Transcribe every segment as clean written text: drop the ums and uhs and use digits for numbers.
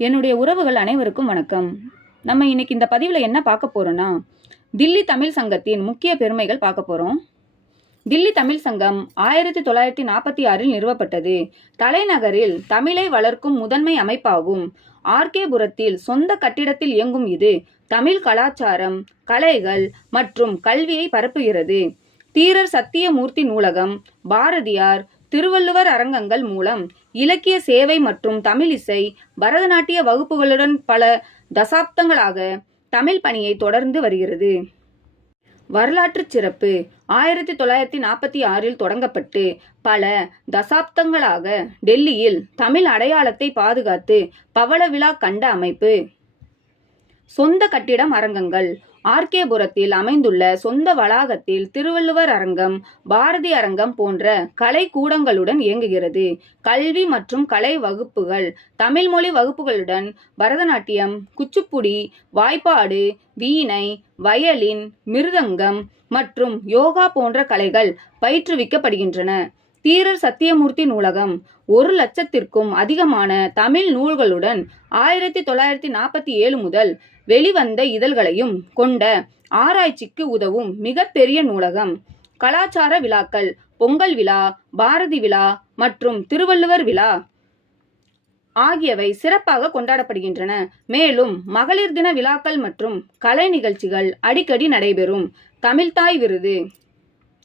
என்னுடைய உறவுகள் அனைவருக்கும் வணக்கம். நம்ம இன்னைக்கு இந்த பதிவில் என்ன பார்க்க போறோம்னா, தில்லி தமிழ் சங்கத்தின் முக்கிய பெருமைகள் பார்க்க போறோம். தில்லி தமிழ் சங்கம் 1946 நிறுவப்பட்டது. தலைநகரில் தமிழை வளர்க்கும் முதன்மை அமைப்பாகும். ஆர்கேபுரத்தில் சொந்த கட்டிடத்தில் இயங்கும் இது தமிழ் கலாச்சாரம், கலைகள் மற்றும் கல்வியை பரப்புகிறது. தீரர் சத்தியமூர்த்தி நூலகம், பாரதியார், திருவள்ளுவர் அரங்கங்கள் மூலம் இலக்கிய சேவை மற்றும் தமிழிசை, பரதநாட்டிய வகுப்புகளுடன் பல தசாப்தங்களாக தமிழ் பணியை தொடர்ந்து வருகிறது. வரலாற்று சிறப்பு: 1946 தொடங்கப்பட்டு பல தசாப்தங்களாக டெல்லியில் தமிழ் அடையாளத்தை பாதுகாத்து பவள விழா கண்ட அமைப்பு. சொந்த கட்டிடம் அரங்கங்கள்: ஆர்கேபுரத்தில் அமைந்துள்ள சொந்த வளாகத்தில் திருவள்ளுவர் அரங்கம், பாரதி அரங்கம் போன்ற கலை கூடங்களுடன் இயங்குகிறது. கல்வி மற்றும் கலை வகுப்புகள்: தமிழ் மொழி வகுப்புகளுடன் பரதநாட்டியம், குச்சிப்புடி, வாய்ப்பாடு, வீணை, வயலின், மிருதங்கம் மற்றும் யோகா போன்ற கலைகள் பயிற்றுவிக்கப்படுகின்றன. தீரர் சத்தியமூர்த்தி நூலகம் 1,00,000க்கும் அதிகமான தமிழ் நூல்களுடன் 1947 முதல் வெளிவந்த இதழ்களையும் கொண்ட ஆராய்ச்சிக்கு உதவும் மிகப்பெரிய நூலகம். கலாச்சார விழாக்கள்: பொங்கல் விழா, பாரதி விழா மற்றும் திருவள்ளுவர் விழா ஆகியவை சிறப்பாக கொண்டாடப்படுகின்றன. மேலும் மகளிர் தின விழாக்கள் மற்றும் கலை நிகழ்ச்சிகள் அடிக்கடி நடைபெறும். தமிழ்த்தாய் விருது: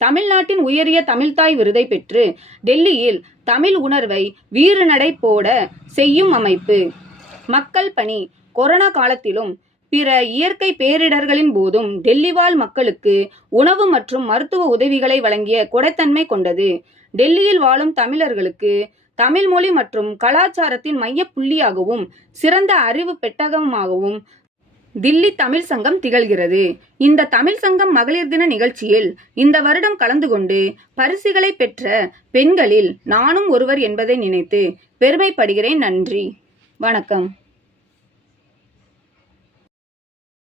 தமிழ்நாட்டின் உயரிய தமிழ்த்தாய் விருதை பெற்று டெல்லியில் தமிழ் உணர்வை வீறுநடை போட செய்யும் அமைப்பு. மக்கள் பணி: கொரோனா காலத்திலும் பிற இயற்கை பேரிடர்களின் போதும் டெல்லி வாழ் மக்களுக்கு உணவு மற்றும் மருத்துவ உதவிகளை வழங்கிய கொடைத்தன்மை கொண்டது. டெல்லியில் வாழும் தமிழர்களுக்கு தமிழ் மொழி மற்றும் கலாச்சாரத்தின் மைய புள்ளியாகவும் சிறந்த அறிவு பெட்டகமாகவும் தில்லி தமிழ் சங்கம் திகழ்கிறது. இந்த தமிழ் சங்கம் மகளிர் தின நிகழ்ச்சியில் இந்த வருடம் கலந்து கொண்டு பரிசுகளை பெற்ற பெண்களில் நானும் ஒருவர் என்பதை நினைத்து பெருமைப்படுகிறேன். நன்றி, வணக்கம்.